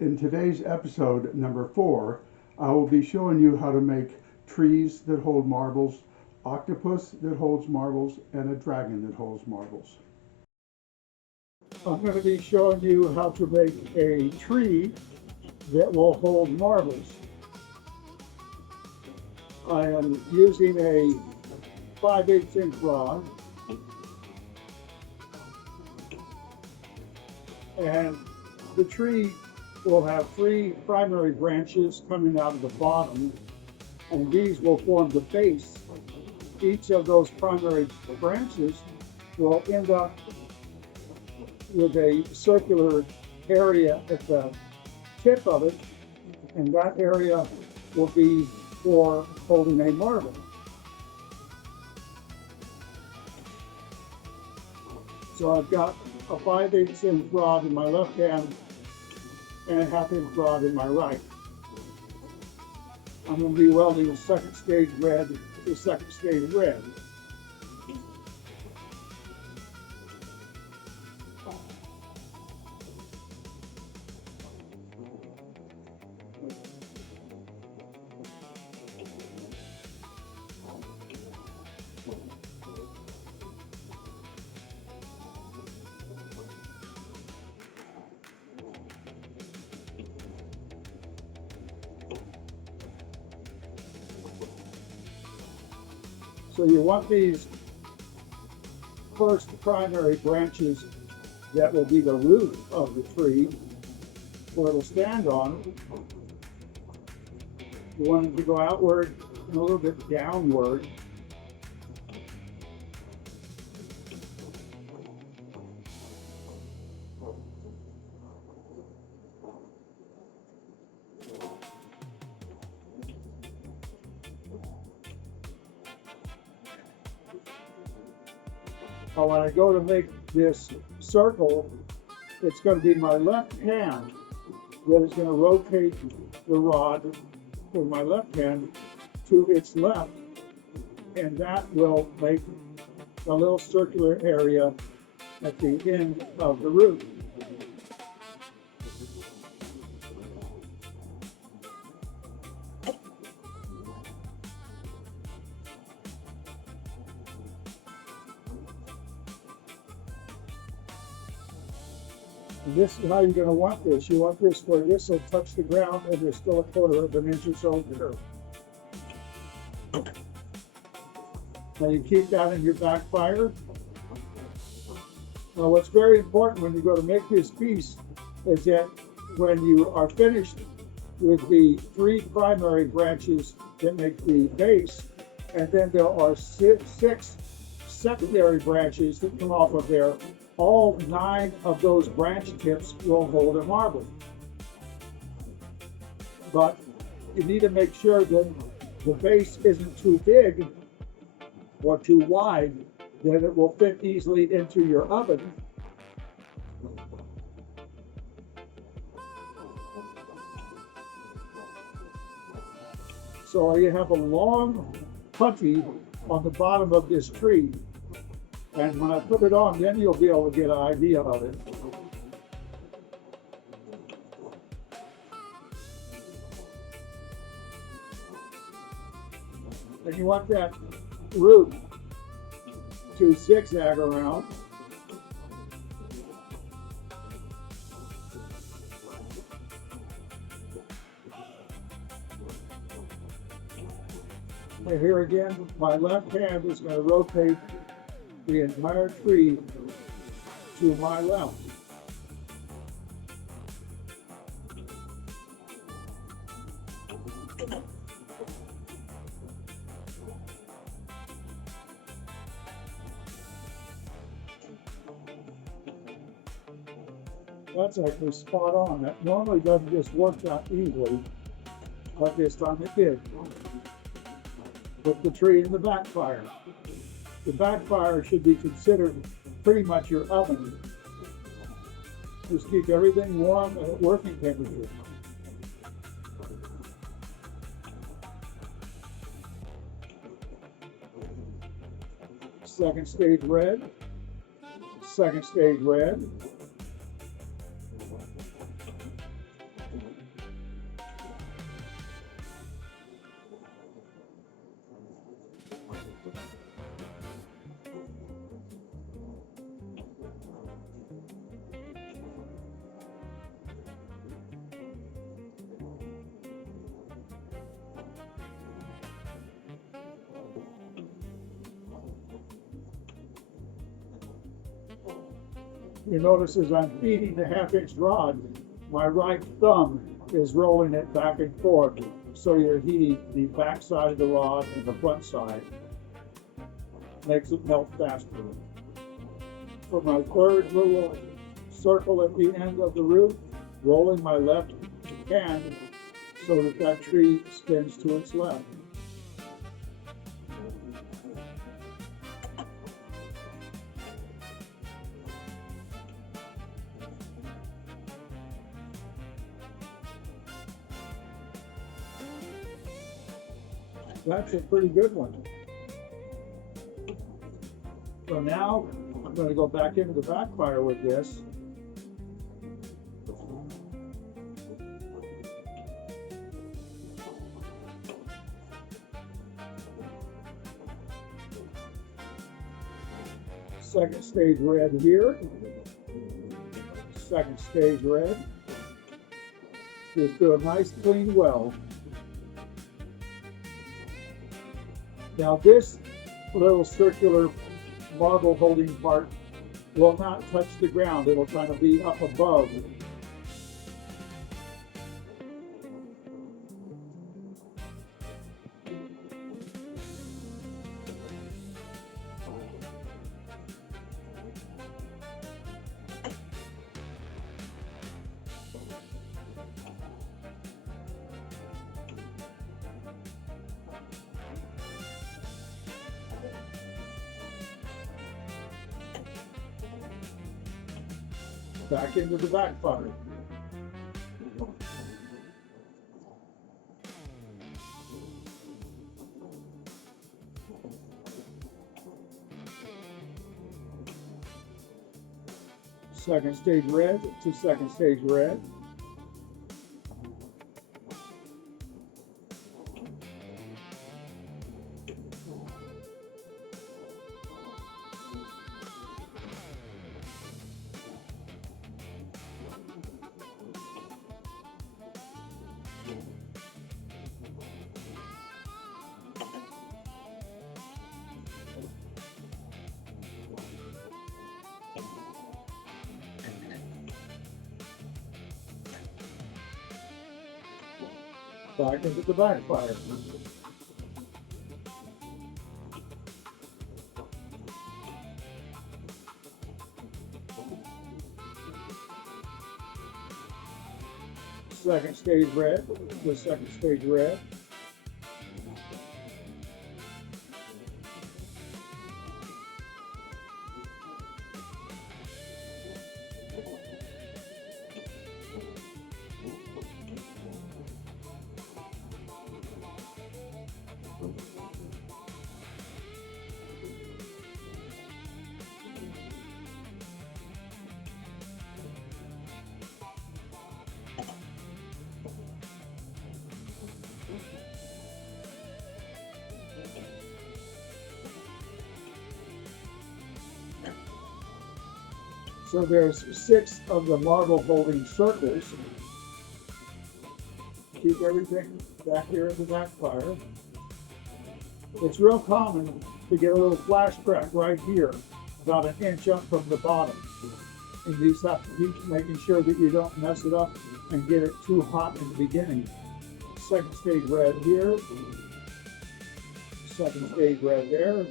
In today's episode, number 4, I will be showing you how to make trees that hold marbles, octopus that holds marbles, and a dragon that holds marbles. I'm going to be showing you how to make a tree that will hold marbles. I am using a 5/8 inch rod, and the tree will have 3 primary branches coming out of the bottom, and these will form the base. Each of those primary branches will end up with a circular area at the tip of it, and that area will be for holding a marble. So I've got a 5/8 inch rod in my left hand and a 1/2 inch rod in my right. I'm going to be welding a second stage red to second stage red. So you want these first primary branches that will be the root of the tree, where it'll stand on. You want them to go outward and a little bit downward. Now when I go to make this circle, it's going to be my left hand that is going to rotate the rod with my left hand to its left, and that will make a little circular area at the end of the root. And this is how you're going to want this. You want this where this will touch the ground and there's still a 1/4 of an inch or so there. Now you keep that in your backfire. Now what's very important when you go to make this piece is that when you are finished with the 3 primary branches that make the base, and then there are 6 secondary branches that come off of there, all 9 of those branch tips will hold a marble. But you need to make sure that the base isn't too big or too wide, that it will fit easily into your oven. So you have a long putty on the bottom of this tree. And when I put it on, then you'll be able to get an idea of it. And you want that root to zigzag around. And here again, my left hand is going to rotate the entire tree to my left. That's actually spot on. That normally doesn't just work that easily, but this time it did. Put the tree in the backfire. The backfire should be considered pretty much your oven. Just keep everything warm and at working temperature. Second stage red, second stage red, You notice as I'm feeding the 1/2 inch rod, my right thumb is rolling it back and forth, so you're heating the back side of the rod and the front side. Makes it melt faster. For my third little circle at the end of the root, rolling my left hand so that that tree spins to its left. That's a pretty good one. So now I'm going to go back into the backfire with this. Second stage red here. Second stage red. Just do a nice clean well. Now this little circular marble holding part will not touch the ground. It'll kind of be up above. Back into the backfire. Second stage red to second stage red. Back into the backfire. Second stage red with second stage red. So there's 6 of the marble holding circles. Keep everything back here in the backfire. It's real common to get a little flash crack right here, about 1 inch up from the bottom. And you just have to keep making sure that you don't mess it up and get it too hot in the beginning. Second stage red here. Second stage red there.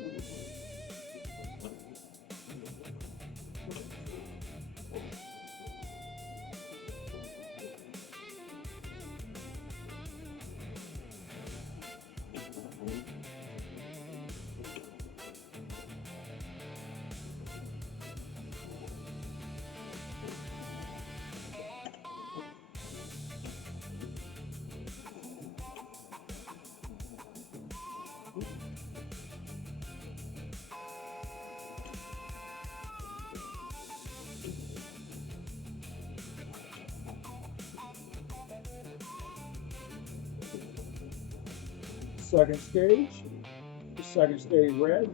Second stage red.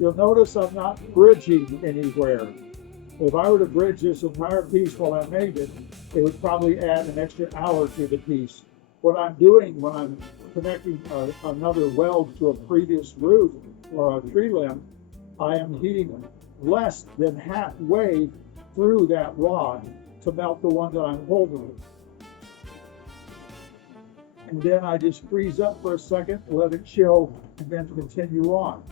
You'll notice I'm not bridging anywhere. If I were to bridge this entire piece while I made it, it would probably add an extra hour to the piece. What I'm doing when I'm connecting another weld to a previous root or a tree limb I am heating less than halfway through that rod to melt the one that I'm holding. And then I just freeze up for a second, let it chill, and then continue on.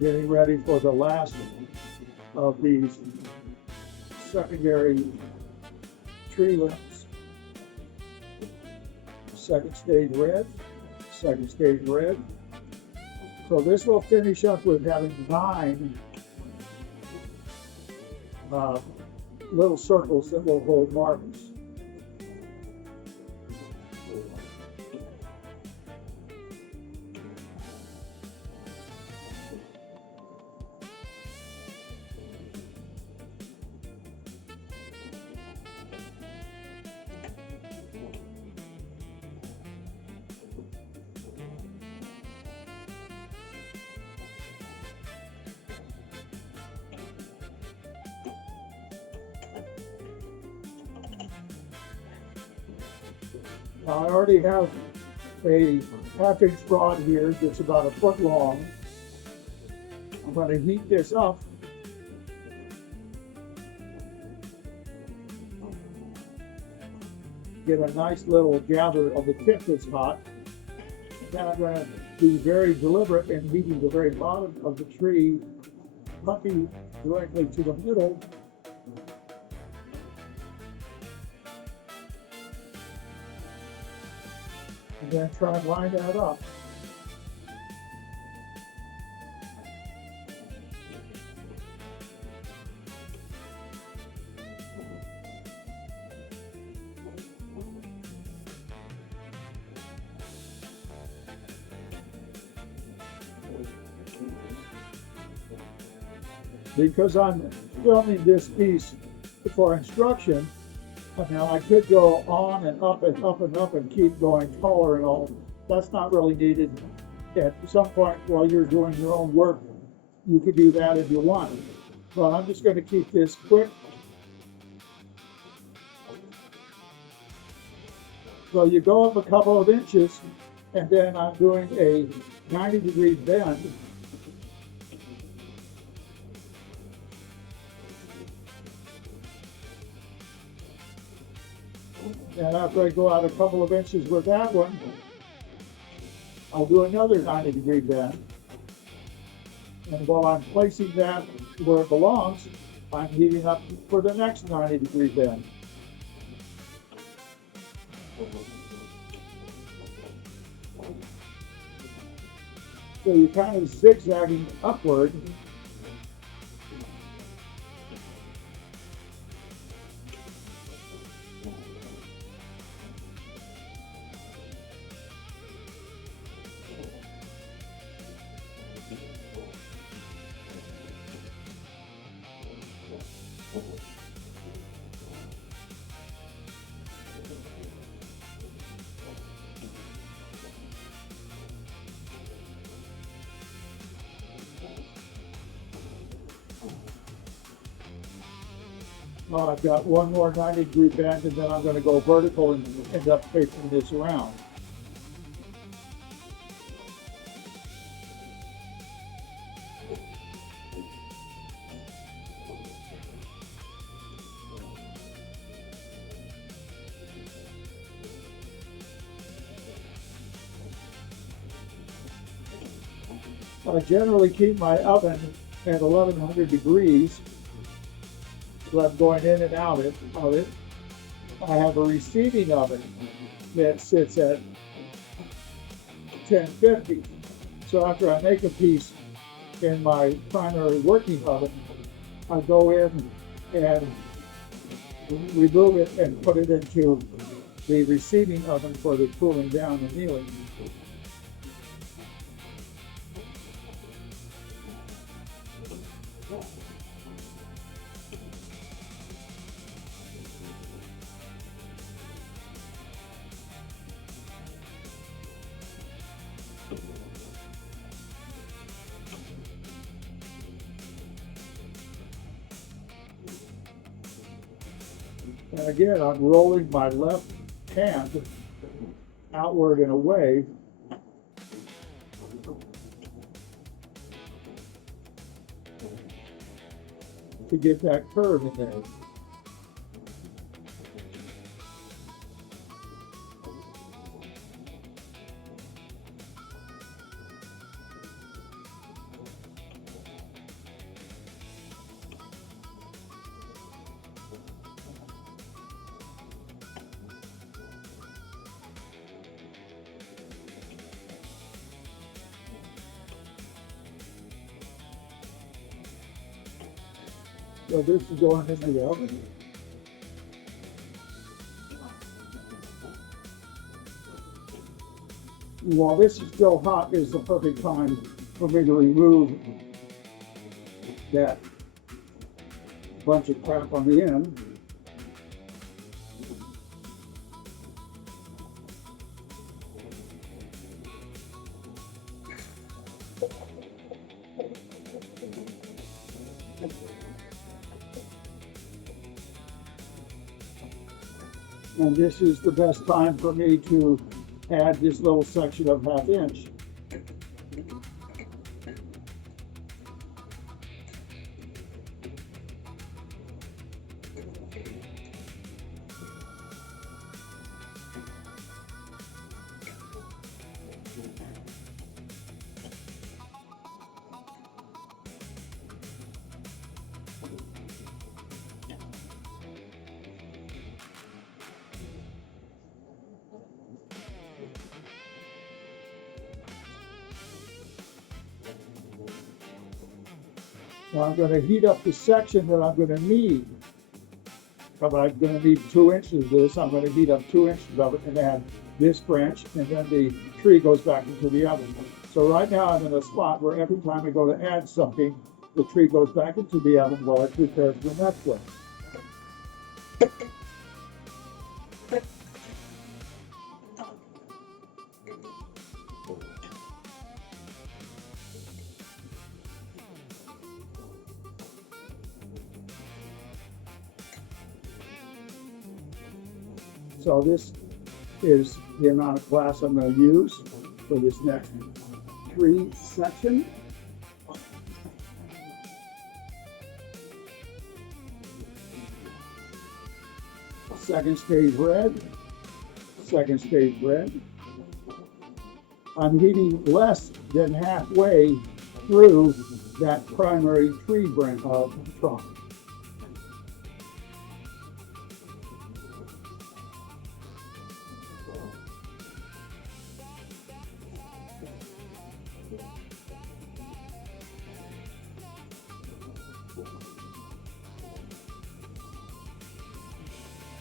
Getting ready for the last of these secondary tree limbs. Second stage red, second stage red. So this will finish up with having 9 little circles that will hold marbles. Now I already have a half-inch rod here that's about 1 foot long. I'm going to heat this up. Get a nice little gather of the tip that's hot. Then I'm going to be very deliberate in heating the very bottom of the tree, nothing directly to the middle. And then try and line that up. Because I'm filming this piece for instruction, now I could go on and up and up and up and keep going taller and all. That's not really needed. At some point while you're doing your own work, you could do that if you want. But I'm just going to keep this quick. So you go up a couple of inches, and then I'm doing a 90-degree bend. And after I go out a couple of inches with that one, I'll do another 90-degree bend. And while I'm placing that where it belongs, I'm heating up for the next 90-degree bend. So you're kind of zigzagging upward. I've got one more 90-degree bend, and then I'm going to go vertical and end up facing this around. I generally keep my oven at 1100 degrees. So I'm going in and out of it. I have a receiving oven that sits at 1050. So after I make a piece in my primary working oven, I go in and remove it and put it into the receiving oven for the cooling down and annealing. And again, I'm rolling my left hand outward and away to get that curve in there. So this is going into the oven. While this is still hot is the perfect time for me to remove that bunch of crap on the end. And this is the best time for me to add this little section of 1/2 inch. Now I'm going to heat up the section that I'm going to need. But I'm going to need 2 inches of this. I'm going to heat up 2 inches of it and add this branch, and then the tree goes back into the oven. So right now I'm in a spot where every time I go to add something, the tree goes back into the oven while it prepares the next one. So this is the amount of glass I'm going to use for this next tree section. Second stage red, second stage red. I'm heating less than halfway through that primary tree branch trunk.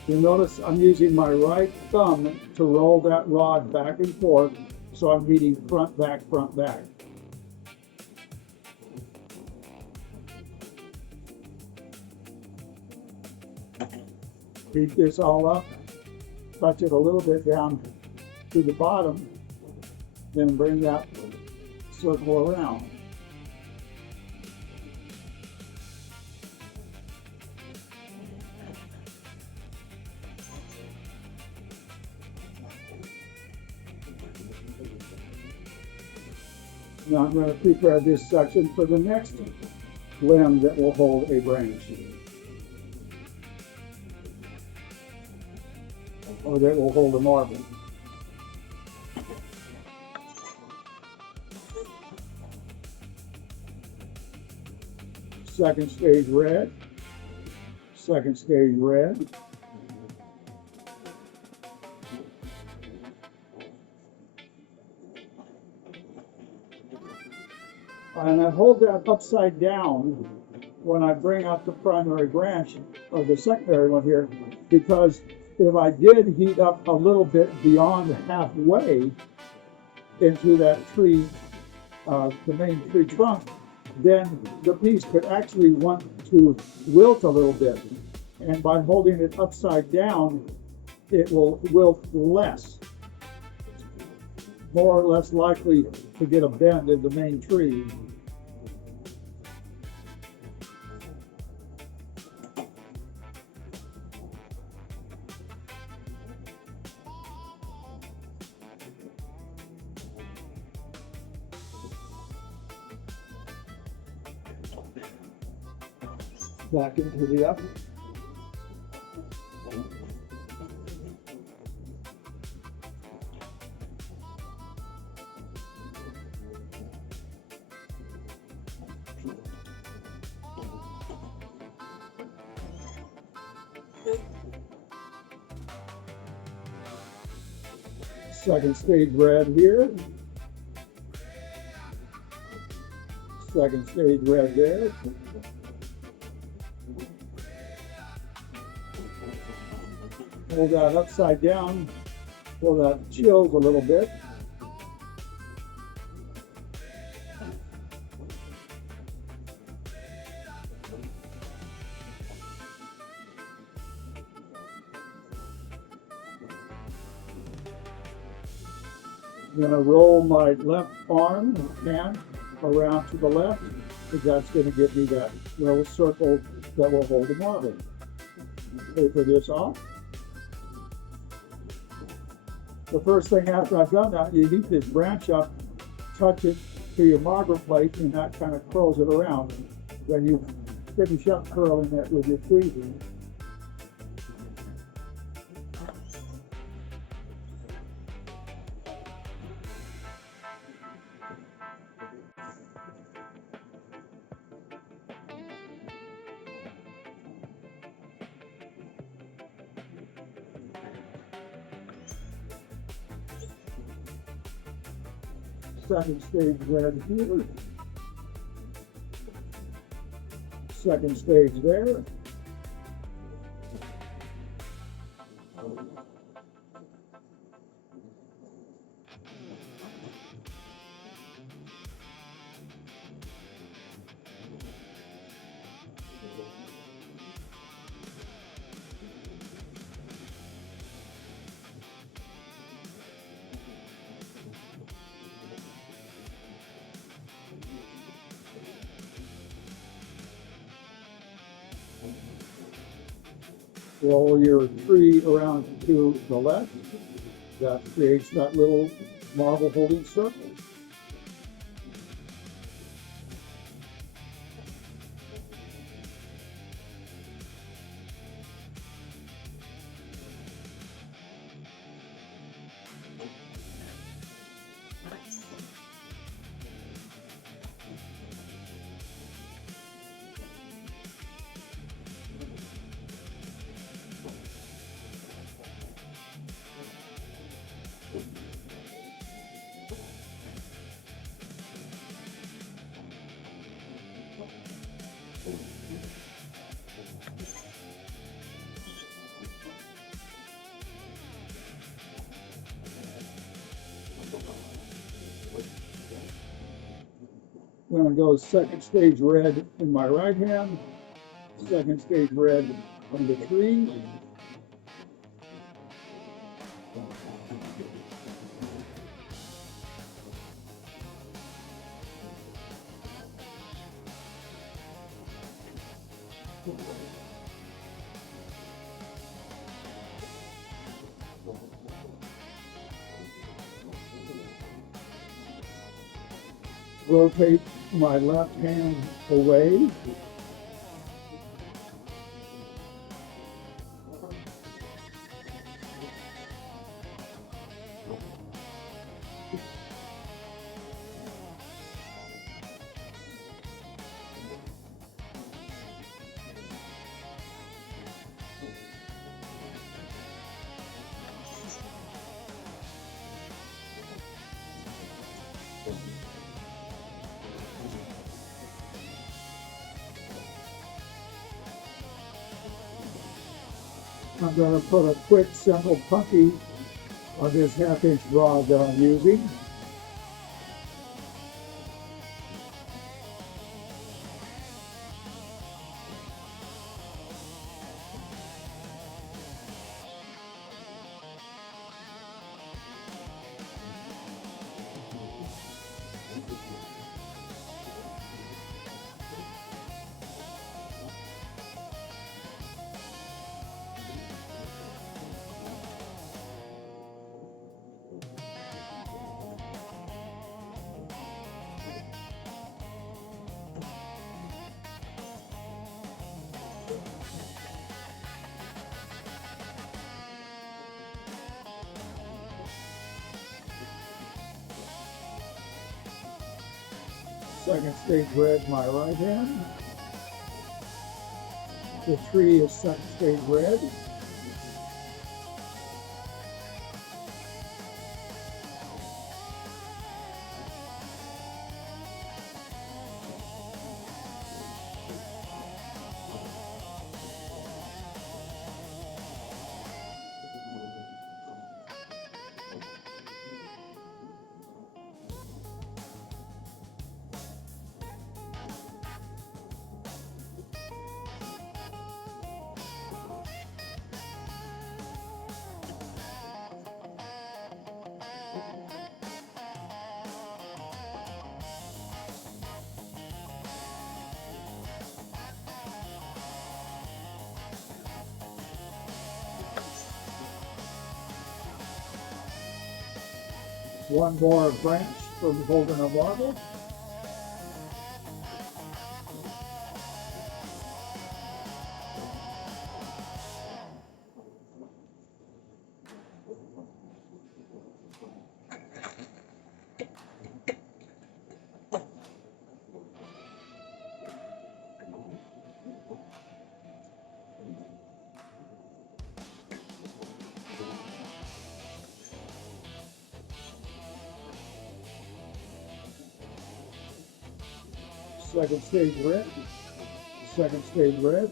You'll notice I'm using my right thumb to roll that rod back and forth, so I'm heating front, back, front, back. Heat this all up, touch it a little bit down to the bottom, then bring that circle around. Now I'm going to prepare this section for the next limb that will hold a branch, or that will hold a marble. Second stage red, second stage red. And I hold that upside down when I bring out the primary branch, or the secondary one here, because if I did heat up a little bit beyond halfway into that tree, the main tree trunk, then the piece could actually want to wilt a little bit. And by holding it upside down, it will wilt less. More or less likely to get a bend in the main tree. back into the oven. Second stage red here. Second stage red there. Hold that upside down, pull that chills a little bit. I'm going to roll my left arm hand around to the left, because that's going to give me that little circle that will hold the marble. Taper this off. The first thing after I've done that, you heat this branch up, touch it to your marble plate, and that kind of curls it around. Then you finish up curling it with your tweezers. Second stage red here. Second stage there. Roll your tree around to the left. That creates that little marble holding circle. I'm going to go second stage red in my right hand, second stage red on the tree. Rotate my left hand away. I'm going to put a quick, simple punky on this half-inch rod that I'm using. Second stage red, my right hand. The tree is second stage red. One more branch from holding a marble. Second stage red, second stage red.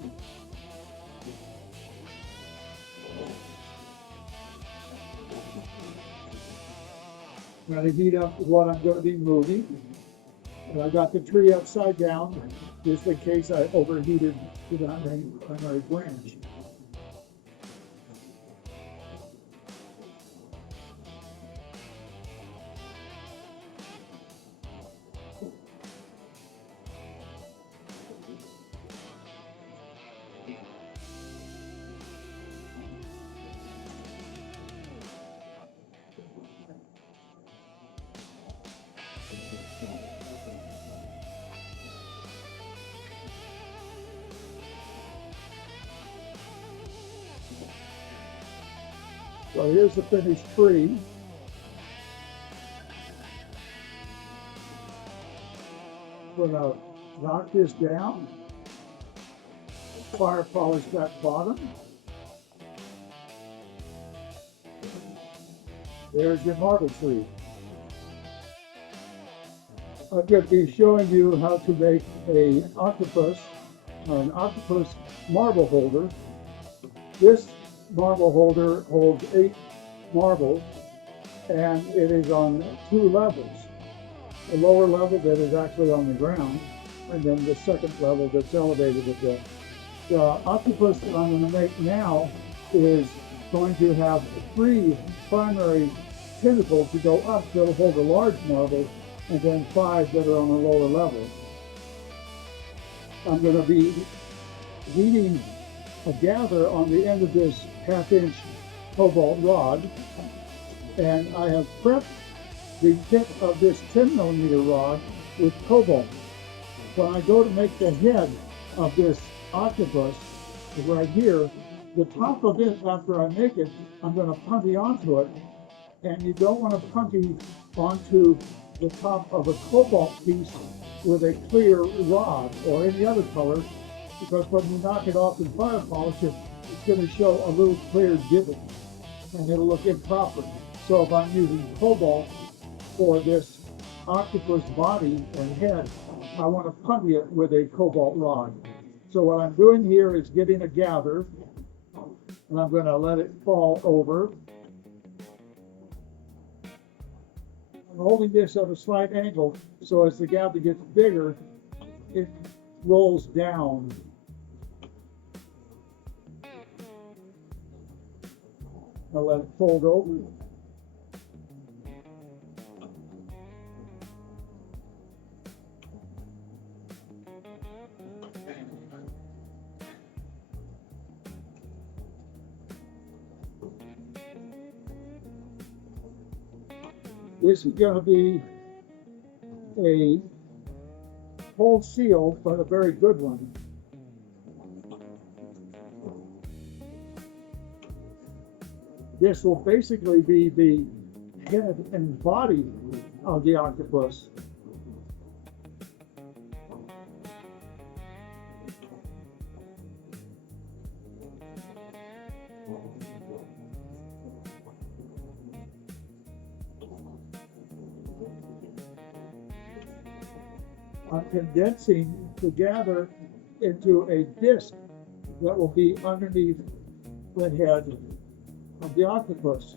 I'm going to heat up what I'm going to be moving. And I got the tree upside down just in case I overheated to that main primary branch. So here's the finished tree. We're going to knock this down, fire polish that bottom. There's your marble tree. I'm going to be showing you how to make an octopus marble holder. This marble holder holds 8 marbles, and it is on 2 levels. The lower level that is actually on the ground, and then the second level that's elevated a bit. The octopus that I'm going to make now is going to have 3 primary pinnacles to go up that'll hold a large marble, and then 5 that are on the lower level. I'm going to be heating a gather on the end of this 1/2-inch cobalt rod, and I have prepped the tip of this 10mm rod with cobalt. When I go to make the head of this octopus right here, the top of it, after I make it, I'm going to punty onto it, and you don't want to punty onto the top of a cobalt piece with a clear rod or any other color, because when you knock it off and fire polish it, it's going to show a little clear divot and it'll look improper. So if I'm using cobalt for this octopus body and head, I want to punty it with a cobalt rod. So what I'm doing here is getting a gather, and I'm going to let it fall over. I'm holding this at a slight angle, so as the gather gets bigger, it rolls down. I'll let it fold over. This is going to be a whole seal, but a very good one. This will basically be the head and body of the octopus. I'm condensing together into a disc that will be underneath the head of the octopus.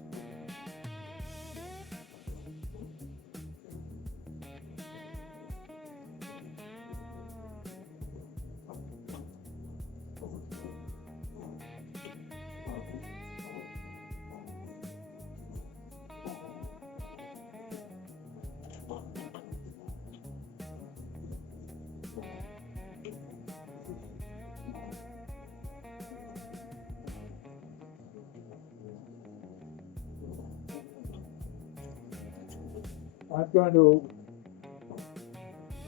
I'm going to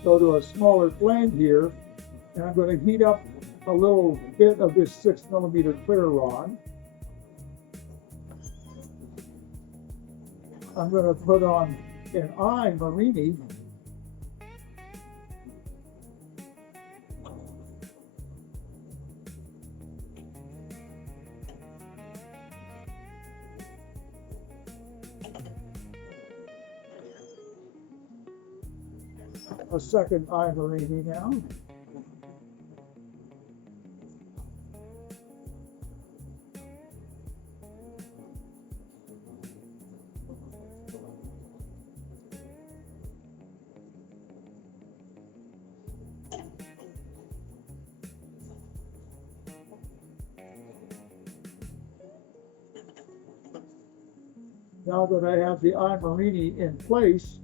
go to a smaller flame here, and I'm going to heat up a little bit of this 6mm clear rod. I'm going to put on an eye marini. A second eye marini now. Now that I have the eye marini in place,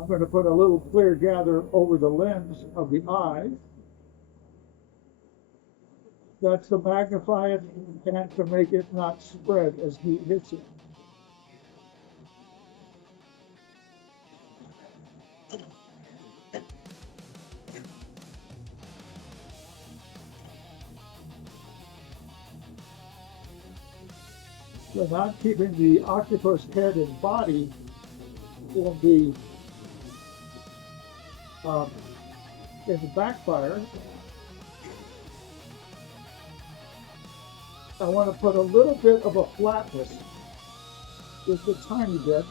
I'm going to put a little clear gather over the lens of the eye. That's to magnify it and to make it not spread as heat hits it. So now keeping the octopus head and body will be in the backfire. I want to put a little bit of a flatness, just a tiny bit.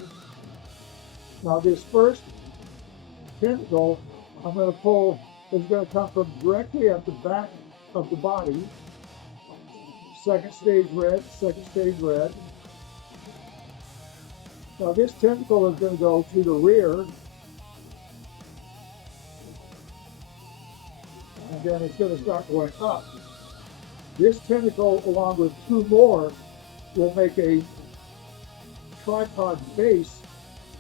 Now this first tentacle I'm going to pull is going to come from directly at the back of the body. Second stage red, second stage red. Now this tentacle is going to go to the rear, and then it's going to start going up. This tentacle, along with two more, will make a tripod base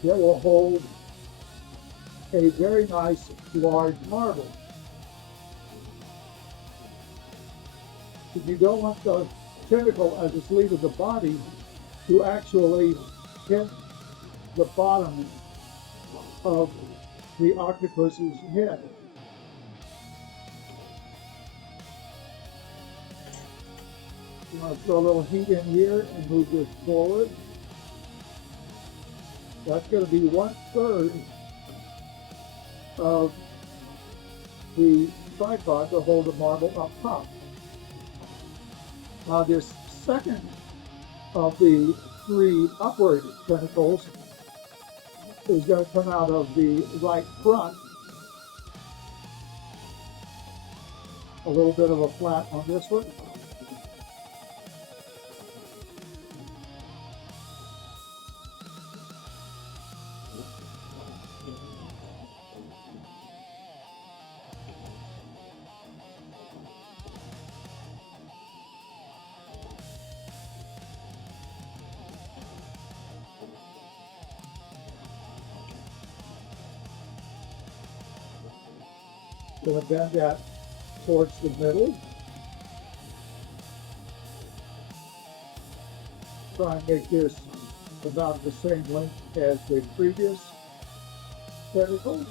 that will hold a very nice large marble. If you don't want the tentacle as it's leaving the body to actually hit the bottom of the octopus's head. You want to throw a little heat in here and move this forward. That's going to be 1/3 of the tripod to hold the marble up top. Now this second of the 3 upward tentacles is going to come out of the right front. A little bit of a flat on this one. Going to bend that towards the middle. Try and make this about the same length as the previous tentacle.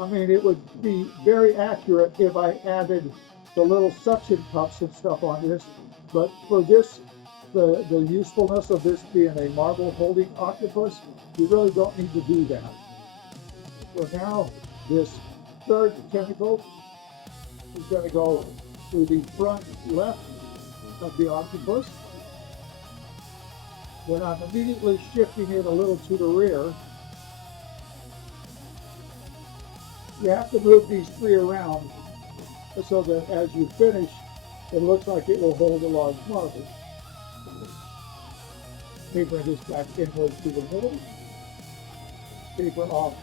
I mean, it would be very accurate if I added the little suction cups and stuff on this, but for this, the usefulness of this being a marble holding octopus, you really don't need to do that. So now this third tentacle is going to go to the front left of the octopus. Then I'm immediately shifting it a little to the rear. You have to move these three around so that as you finish, it looks like it will hold a large marble. Taper this back inwards to the middle. Taper off.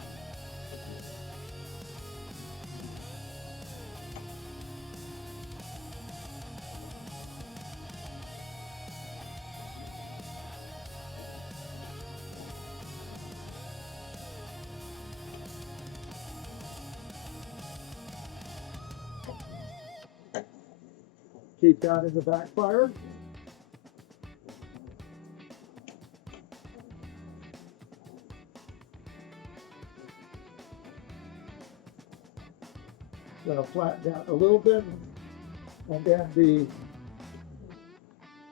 Keep that in the backfire. Going to flatten out a little bit, and then the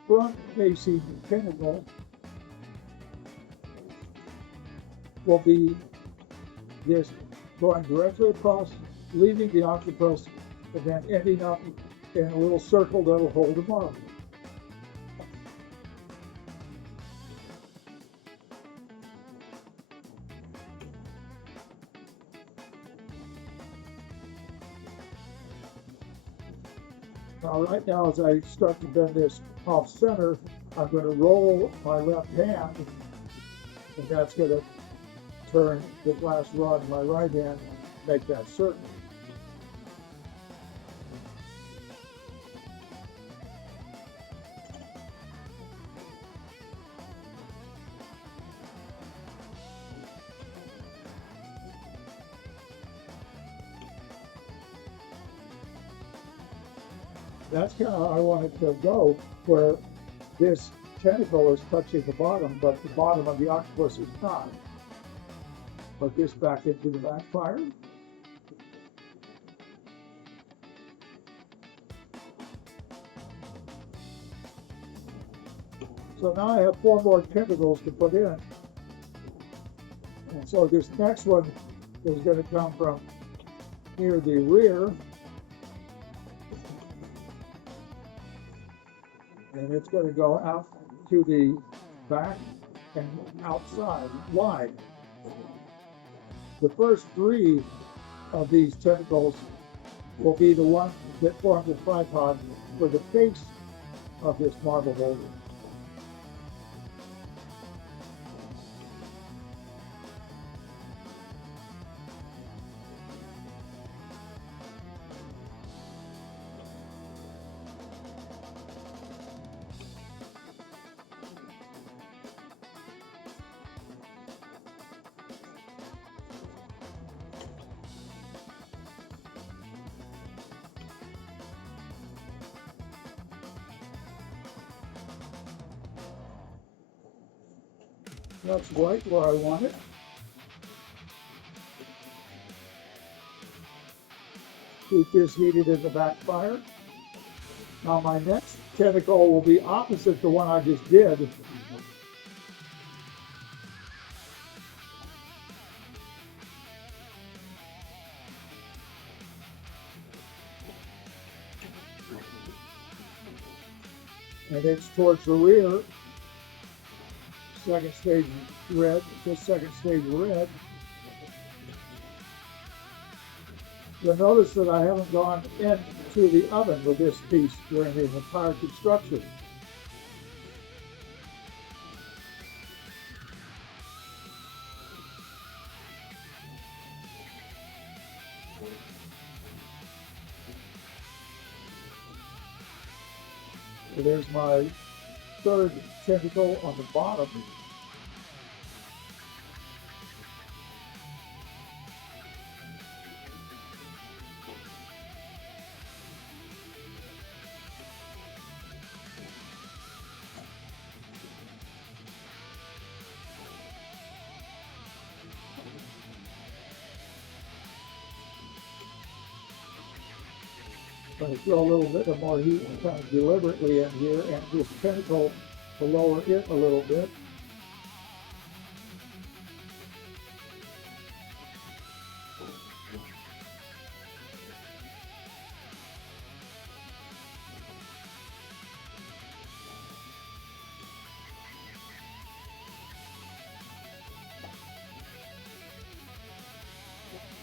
front facing tentacle will be just going directly across, leaving the octopus, and then ending up in a little circle that'll hold the marble. Now, right now, as I start to bend this off center, I'm going to roll my left hand, and that's going to turn the glass rod in my right hand, make that certain. That's kind of how I want it to go, where this tentacle is touching the bottom, but the bottom of the octopus is not. Put this back into the backfire. So now I have 4 more tentacles to put in. And so this next one is going to come from near the rear. And it's going to go out to the back and outside, wide. The first 3 of these tentacles will be the one that form the tripod for the face of this marble holder. That's white where I want it. Keep this heated in the backfire. Now my next tentacle will be opposite the one I just did. And it's towards the rear. Second stage red, just second stage red. You'll notice that I haven't gone into the oven with this piece during the entire construction. So there's my third tentacle on the bottom. I throw a little bit of more heat kind of deliberately in here, and this tentacle to lower it a little bit.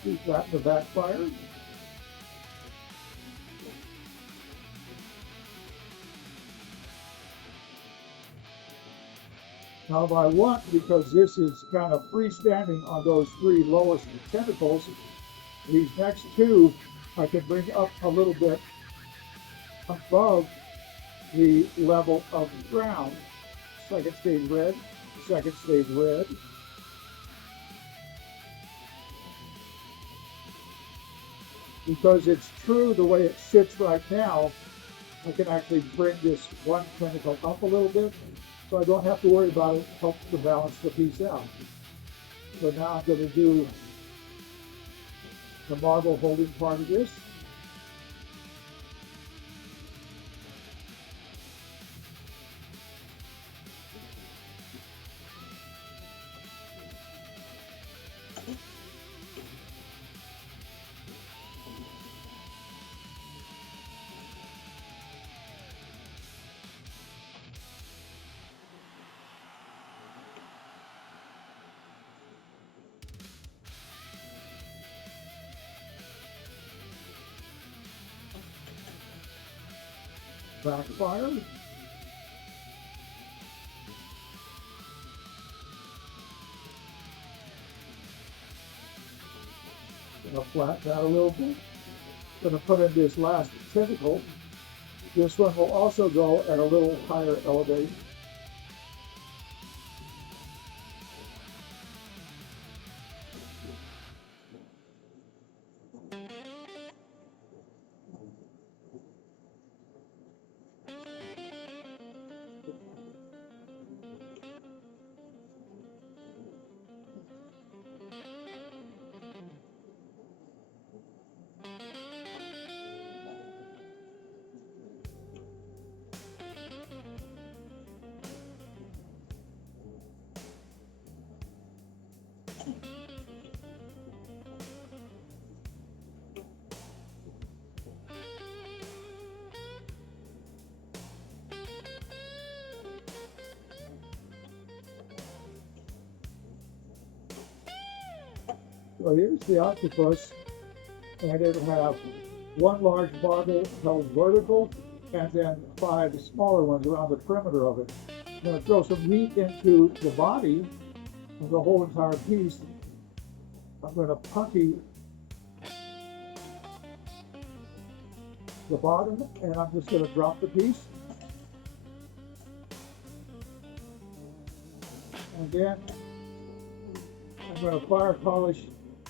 Keep that in the backfire. Now if I want, because this is kind of freestanding on those three lowest tentacles, these next two I can bring up a little bit above the level of the ground. Second stays red, second stays red. Because it's true the way it sits right now, I can actually bring this one tentacle up a little bit, so I don't have to worry about it. It helps to balance the piece out. So now I'm going to do the marble holding part of this. Backfire. Gonna flatten that a little bit. Gonna put in this last tentacle. This one will also go at a little higher elevation. So here's the octopus, and it'll have one large marble held vertical, and then 5 smaller ones around the perimeter of it. I'm going to throw some meat into the body of the whole entire piece. I'm going to punchy the bottom, and I'm just going to drop the piece. And then I'm going to fire polish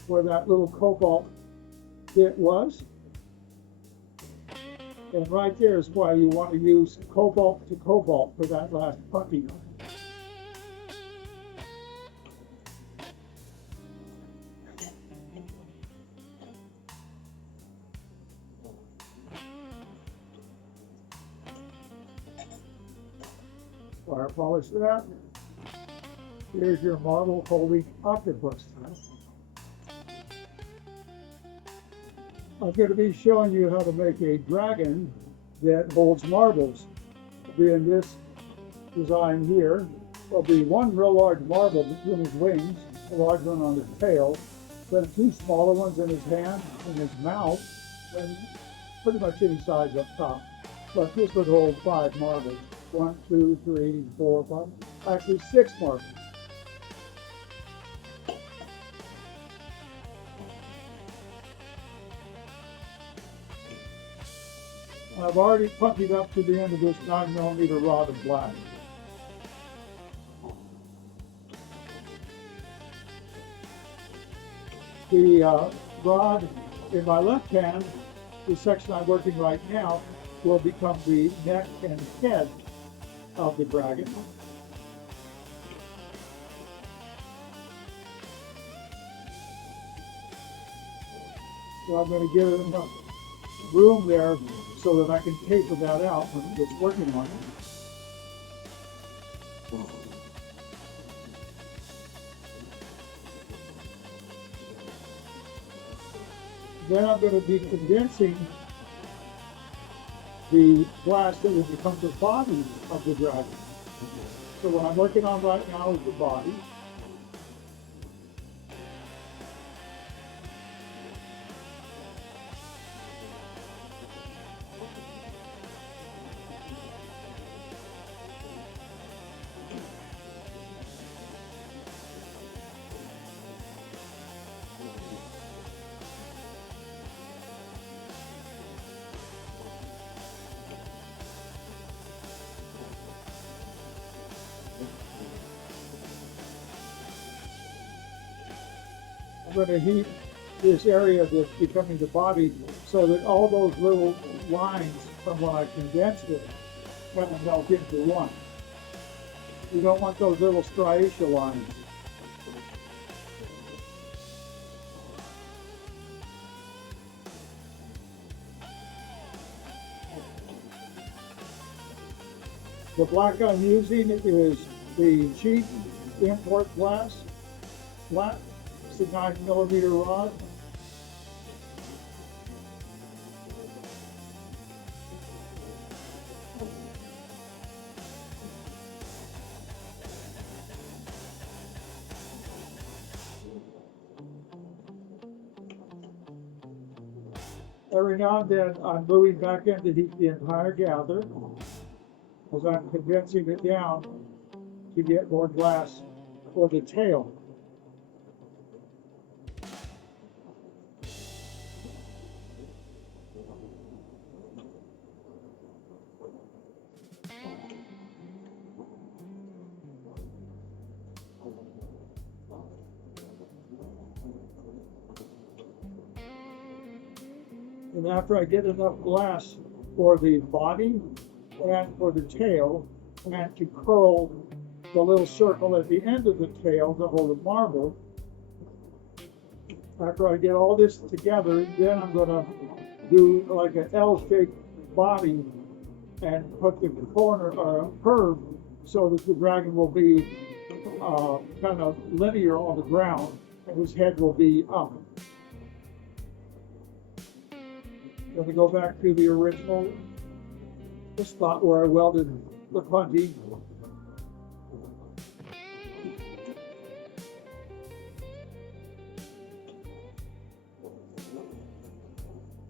where that little cobalt bit was. And right there is why you want to use cobalt to cobalt for that last punchy. Fire polish that. Here's your marble holding octopus. I'm going to be showing you how to make a dragon that holds marbles. It'll be in this design here. There'll be one real large marble between his wings, a large one on his tail, then 2 smaller ones in his hand, in his mouth, and pretty much any size up top. But this would hold 5 marbles. 1, 2, 3, 4, 5, actually 6 marbles. I've already punched up to the end of this 9mm rod of black. The rod in my left hand, the section I'm working right now, will become the neck and head of the dragon. So I'm going to give it enough room there so that I can taper that out when it's working on it. Then I'm going to be condensing the glass that will become the body of the dragon. So what I'm working on right now is the body. going to heat this area that's becoming the body so that all those little lines from when I condensed it kind of melt into one. You don't want those little striatia lines. The black I'm using is the cheap import glass flat. It's a 9mm rod. Every now and then I'm moving back in to heat the entire gather as I'm condensing it down to get more glass for the tail. And after I get enough glass for the body and for the tail, and to curl the little circle at the end of the tail to hold the marble, after I get all this together, then I'm going to do like an L-shaped body and put the corner curve so that the dragon will be kind of linear on the ground and his head will be up. Going to go back to the original spot where I welded the punty.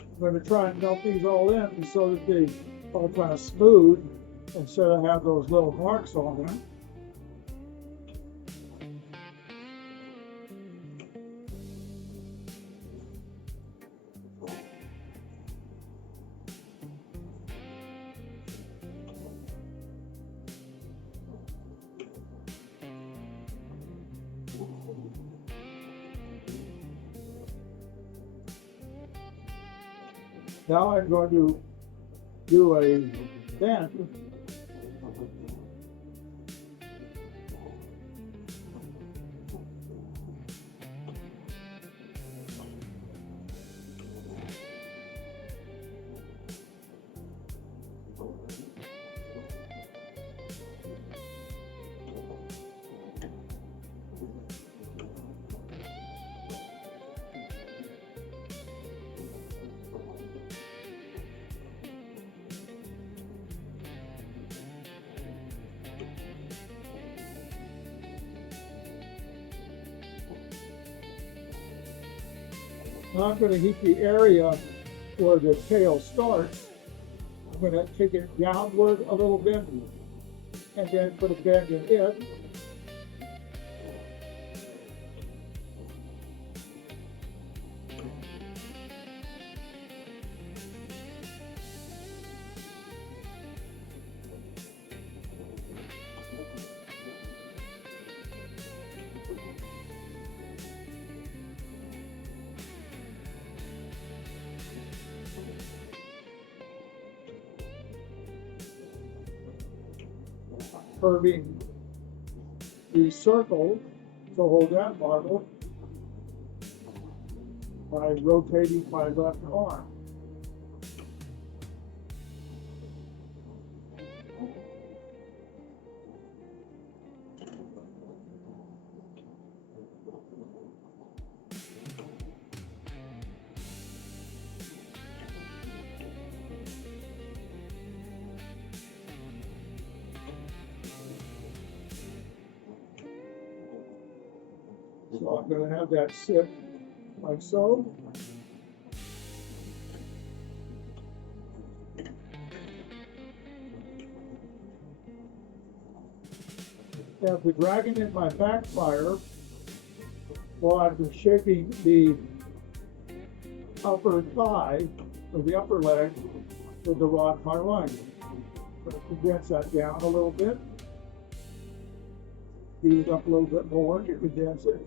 I'm going to try and melt these all in so that they are kind of smooth instead of have those little marks on them. Now I'm going to do a bend. Now I'm going to heat the area where the tail starts. I'm going to take it downward a little bit and then put a bend in it. Curving the circle to hold that marble by rotating my left arm. So I'm going to have that sit like so. Have the dragon in my backfire while I've been shaping the upper thigh or the upper leg with the rod by line. I'm going to condense that down a little bit. Speed it up a little bit more to condense it.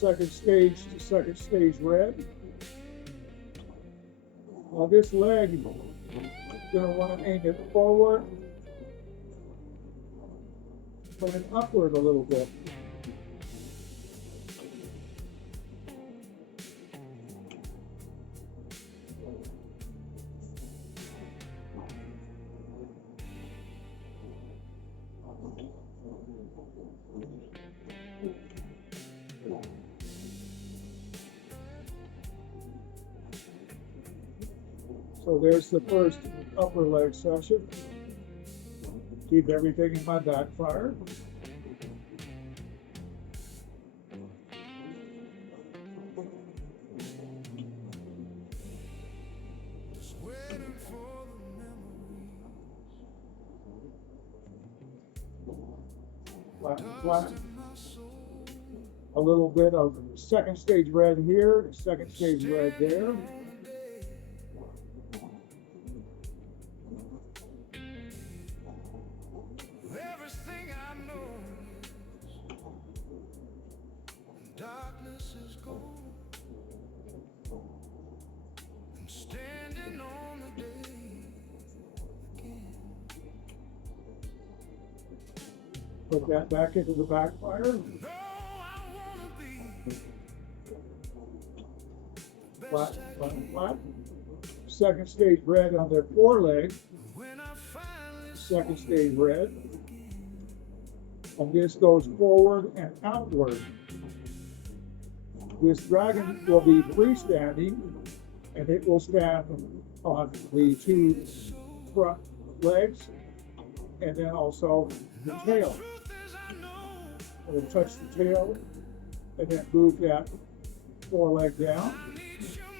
second stage to second stage red. Now this leg, you're going to want to aim it forward, but it upward a little bit. So there's the first upper leg section. Keep everything in my backfire. Flat, flat. A little bit of second stage red here, second stage red there. Put that back into the backfire. Flat, flat, flat. Second stage red on their foreleg. Second stage red. And this goes forward and outward. This dragon will be freestanding, and it will stand on the two front legs, and then also the tail. We'll touch the tail, and then move that foreleg down.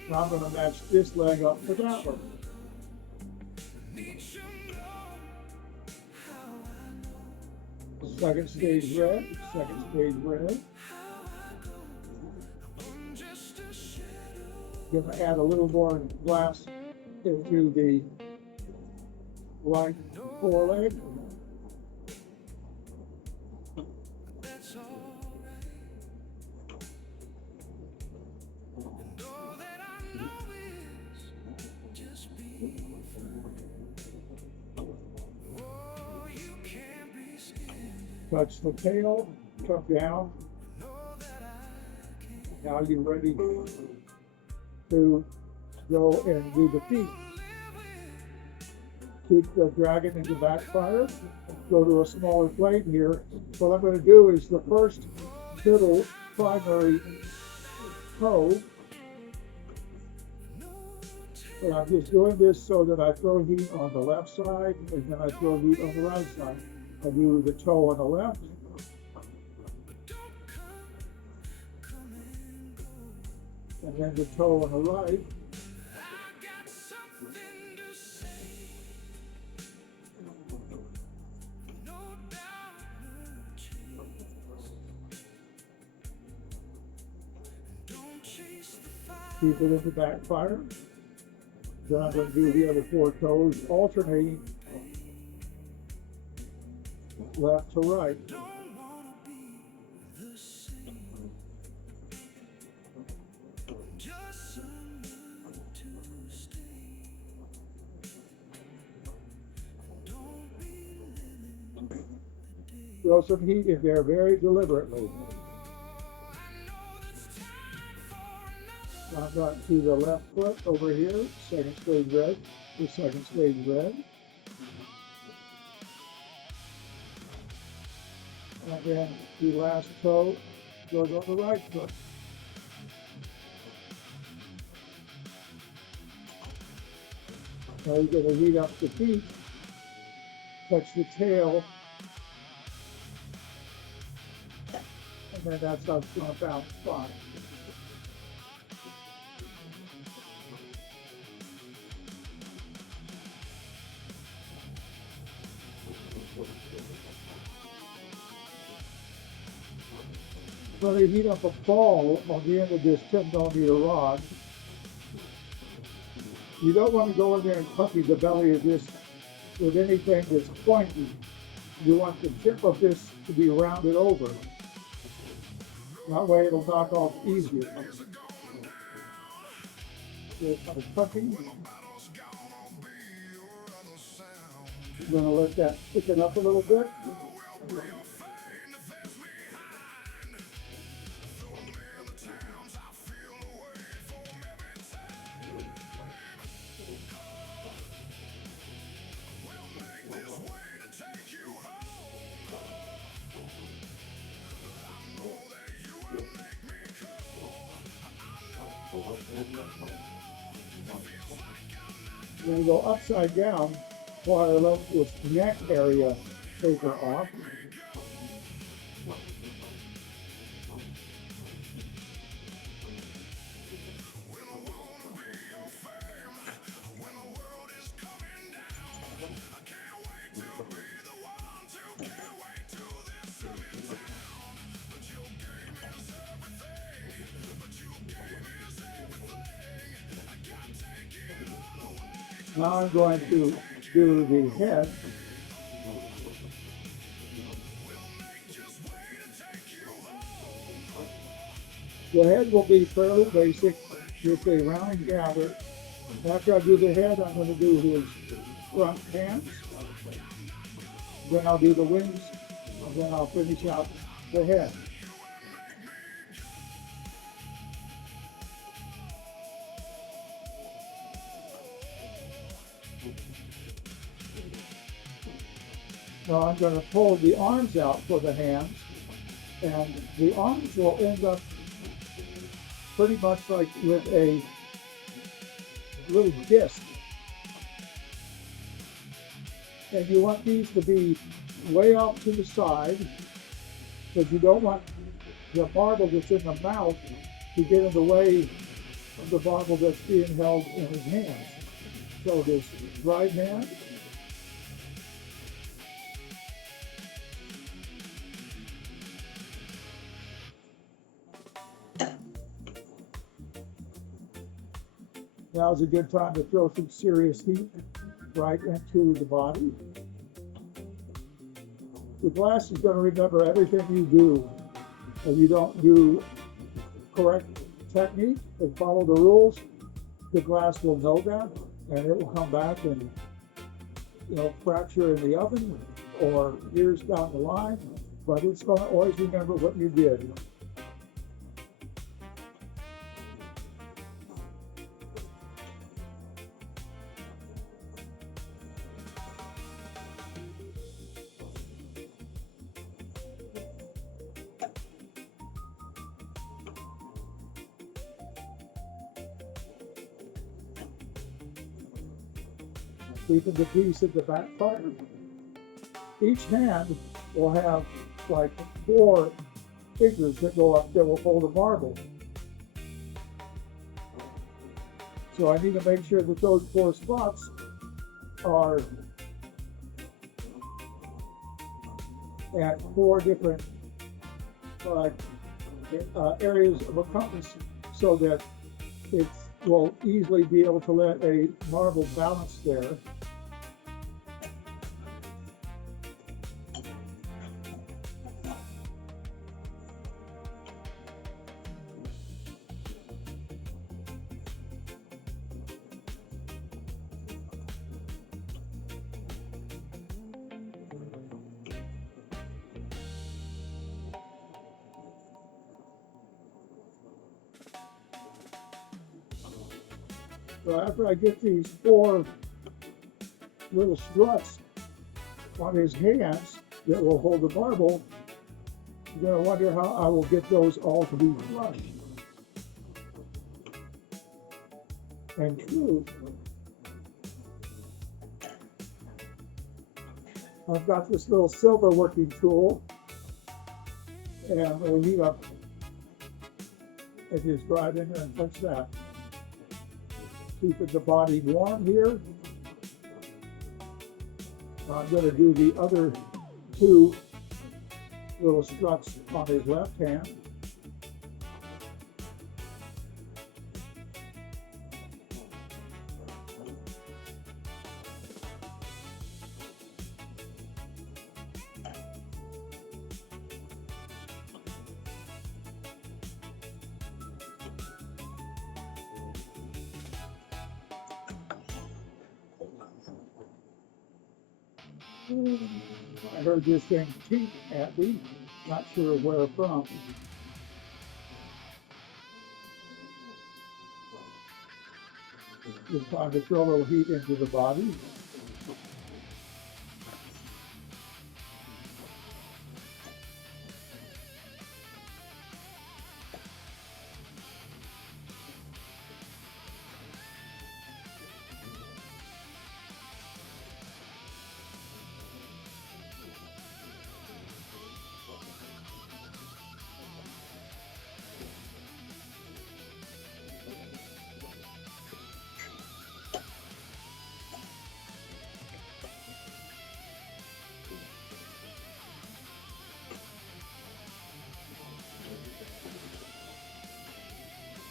Now I'm going to match this leg up to that one. Second stage red, second stage red. Going to add a little more glass into the right foreleg. Touch the tail, come down. Now you're ready to go and do the feet. Keep the dragon in the backfire. Go to a smaller plane here. What I'm going to do is the first middle primary toe. And I'm just doing this so that I throw heat on the left side, and then I throw heat on the right side. I do the toe on the left, and then the toe on the right. Keep it in the backfire. Then I'm going to do the other four toes, alternating left to right. Throw some heat in there very deliberately. I've got to the left foot over here, second stage red, the second stage red. And then the last toe goes on the right foot. Now you're going to heat up the feet, touch the tail, and then that's how it's going to bounce by. So they heat up a ball on the end of this 10mm rod. You don't want to go in there and puppy the belly of this with anything that's pointy. You want the tip of this to be rounded over. That way it'll knock off easier. Just kind of tucking. I'm going to let that thicken up a little bit. I'm going to go upside down while I let this neck area taper off. Now I'm going to do the head. The head will be fairly basic, just a round and gather. After I do the head, I'm going to do his front hands. Then I'll do the wings, and then I'll finish out the head. Now I'm going to pull the arms out for the hands, and the arms will end up pretty much like with a little disc. And you want these to be way off to the side, because you don't want the marble that's in the mouth to get in the way of the marble that's being held in his hands. So this right hand, now's a good time to throw some serious heat right into the body. The glass is going to remember everything you do. If you don't do correct technique and follow the rules, the glass will know that, and it will come back and fracture in the oven or years down the line. But it's going to always remember what you did. Keeping the piece at the back part. Each hand will have like 4 fingers that go up that will hold a marble. So I need to make sure that those 4 spots are at 4 different areas of a compass, so that it will easily be able to let a marble balance there. So after I get these 4 little struts on his hands that will hold the marble, you're going to wonder how I will get those all to be flush and true. I've got this little silver working tool, and we'll heat up and just drive in there and touch that. Keeping the body warm here. I'm going to do the other 2 little struts on his left hand. I heard this thing cheep at me, not sure where from. Just trying to throw a little heat into the body.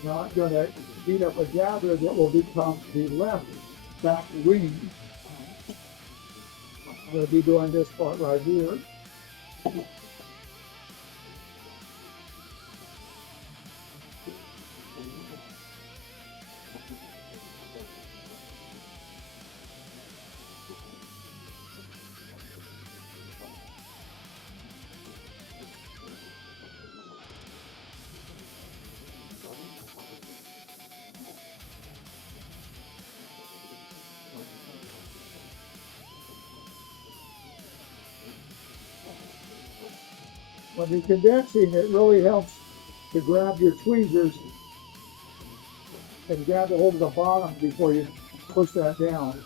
Now I'm going to heat up a gather that will become the left back wing. I'm going to be doing this part right here. When you're condensing, it really helps to grab your tweezers and grab the hold of the bottom before you push that down.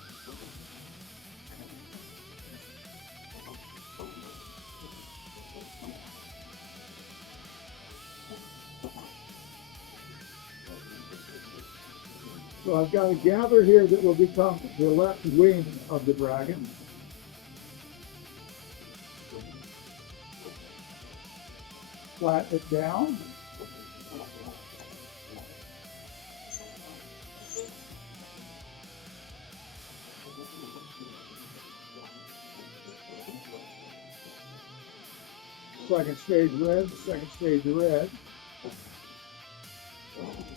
So I've got a gather here that will become the left wing of the dragon. Flatten it down. Second stage red, second stage red.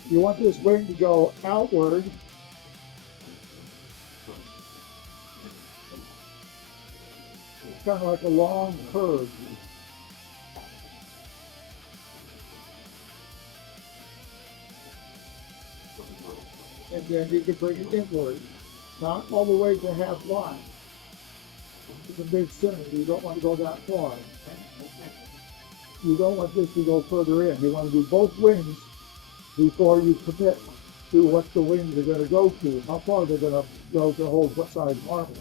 You want this wing to go outward. Kind of like a long curve. And then you can bring it inward, not all the way to half line. It's a big center. You don't want to go that far. You don't want this to go further in. You want to do both wings before you commit to what the wings are going to go to, how far they're going to go to hold what size marble.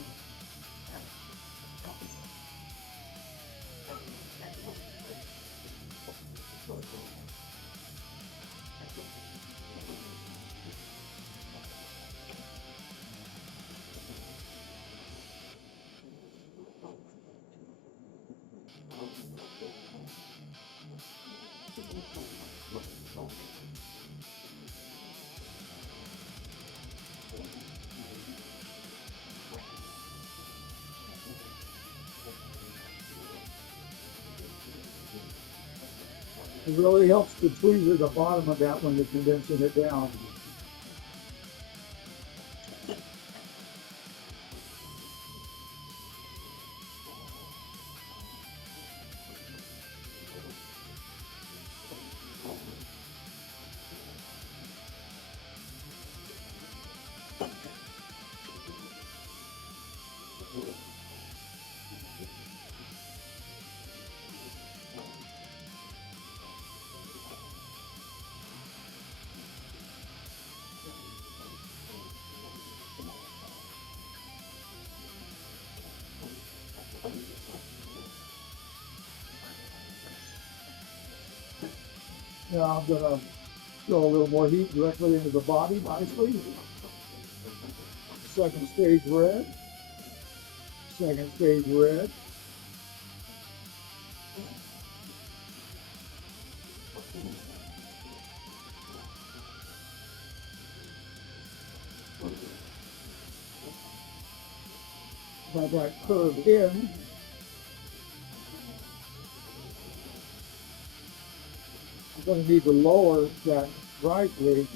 It really helps to tweezer the bottom of that when you're condensing it down. Now I'm going to throw a little more heat directly into the body nicely. Second stage red. Second stage red. Let that curve in. I'm going to need to lower that right wing.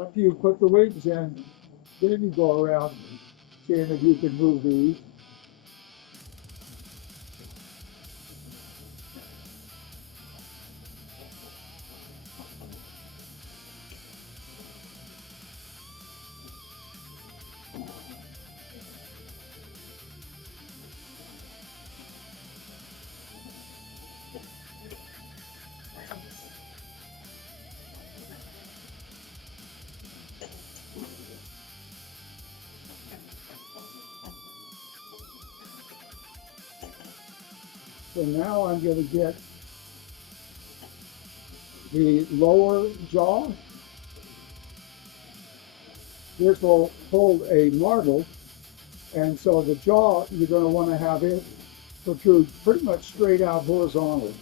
After you put the wings in, then you go around seeing if you can move these. So now I'm going to get the lower jaw. This will hold a marble, and so the jaw, you're going to want to have it protrude pretty much straight out horizontally.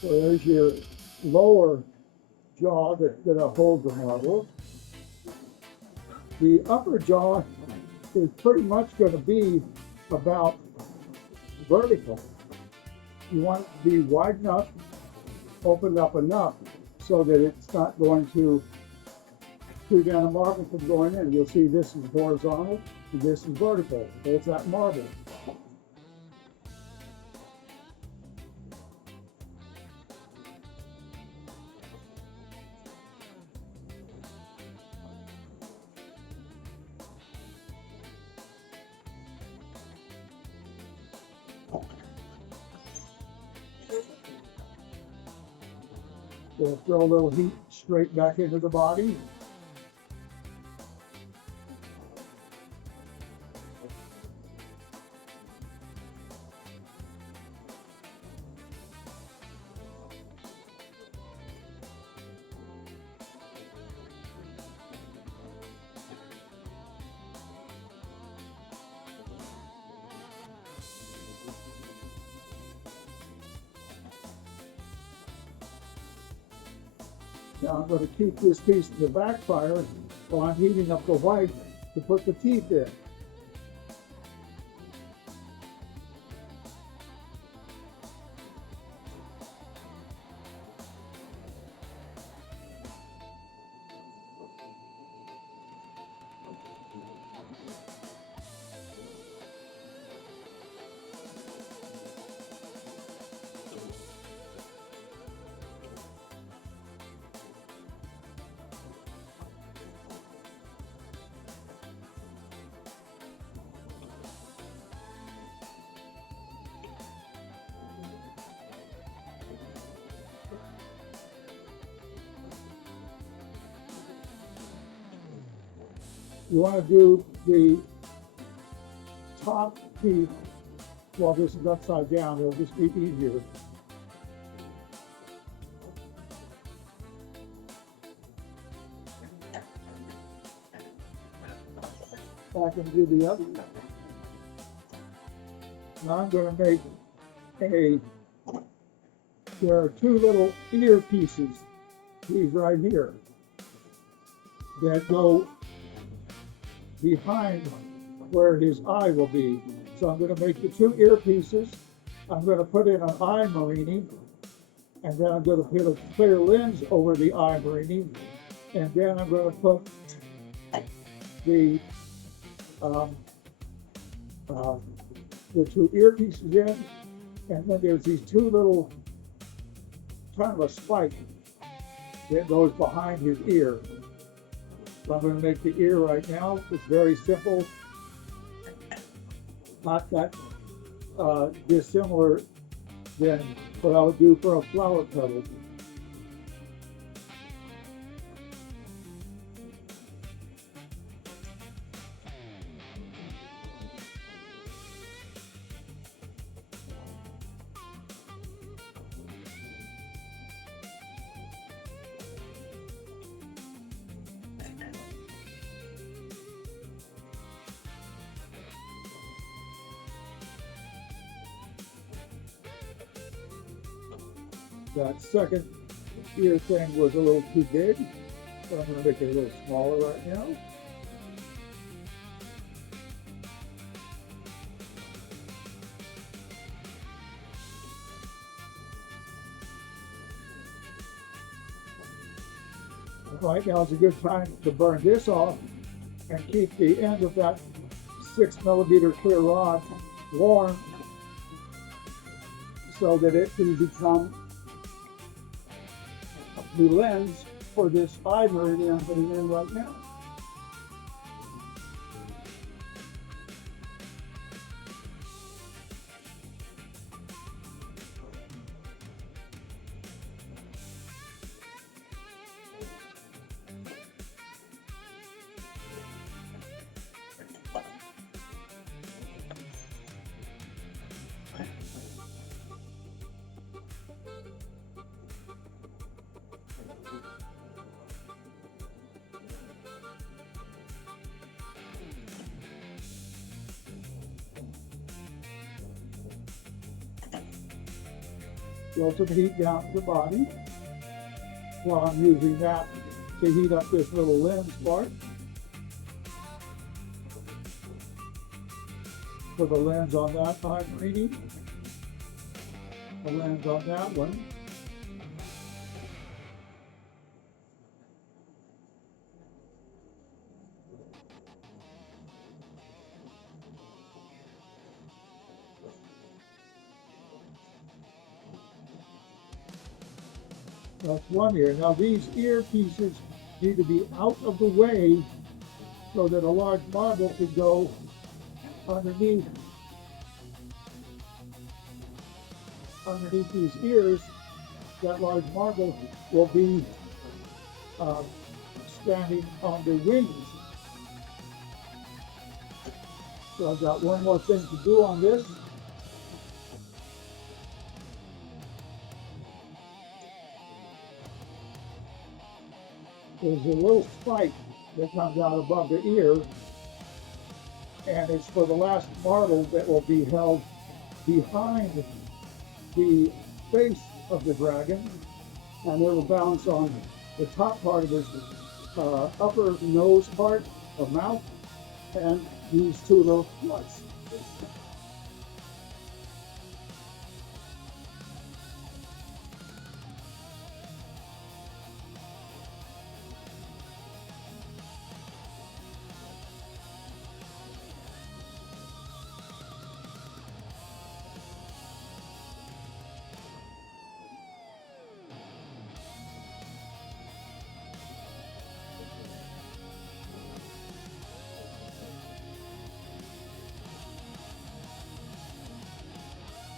So there's your lower jaw that's going to hold the marble. The upper jaw is pretty much going to be about vertical. You want it to be wide enough, opened up enough, so that it's not going to prevent a marble from going in. You'll see this is horizontal and this is vertical. There's that marble. We'll throw a little heat straight back into the body. Now I'm going to keep this piece in the backfire while I'm heating up the white to put the teeth in. You want to do the top teeth while this is upside down. It'll just be easier. Back and do the other. Now I'm going to make there are two little ear pieces, these right here, that go behind where his eye will be. So I'm going to make the two ear pieces. I'm going to put in an eye marini, and then I'm going to put a clear lens over the eye marini, and then I'm going to put the two ear pieces in, and then there's these two little kind of a spike that goes behind his ear. So I'm going to make the ear right now. It's very simple, not that dissimilar than what I would do for a flower petal. That second ear thing was a little too big, so I'm going to make it a little smaller right now. Right now is a good time to burn this off and keep the end of that 6mm clear rod warm so that it can become the lens for this 5mm I'm putting in right now. Throw some heat down to the body while I'm using that to heat up this little lens part for the lens on that 5mm, the lens on that one. That's one ear. Now these ear pieces need to be out of the way so that a large marble can go underneath these ears. That large marble will be standing on the wings. So I've got one more thing to do on this. There's a little spike that comes out above the ear, and it's for the last marble that will be held behind the face of the dragon, and it will bounce on the top part of his upper nose part or mouth, and these two little sluts.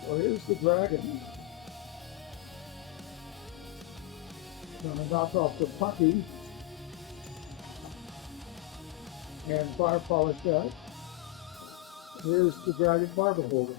So here's the dragon. I'm going to knock off the puppy and fire polish that. Here's the dragon marble holder.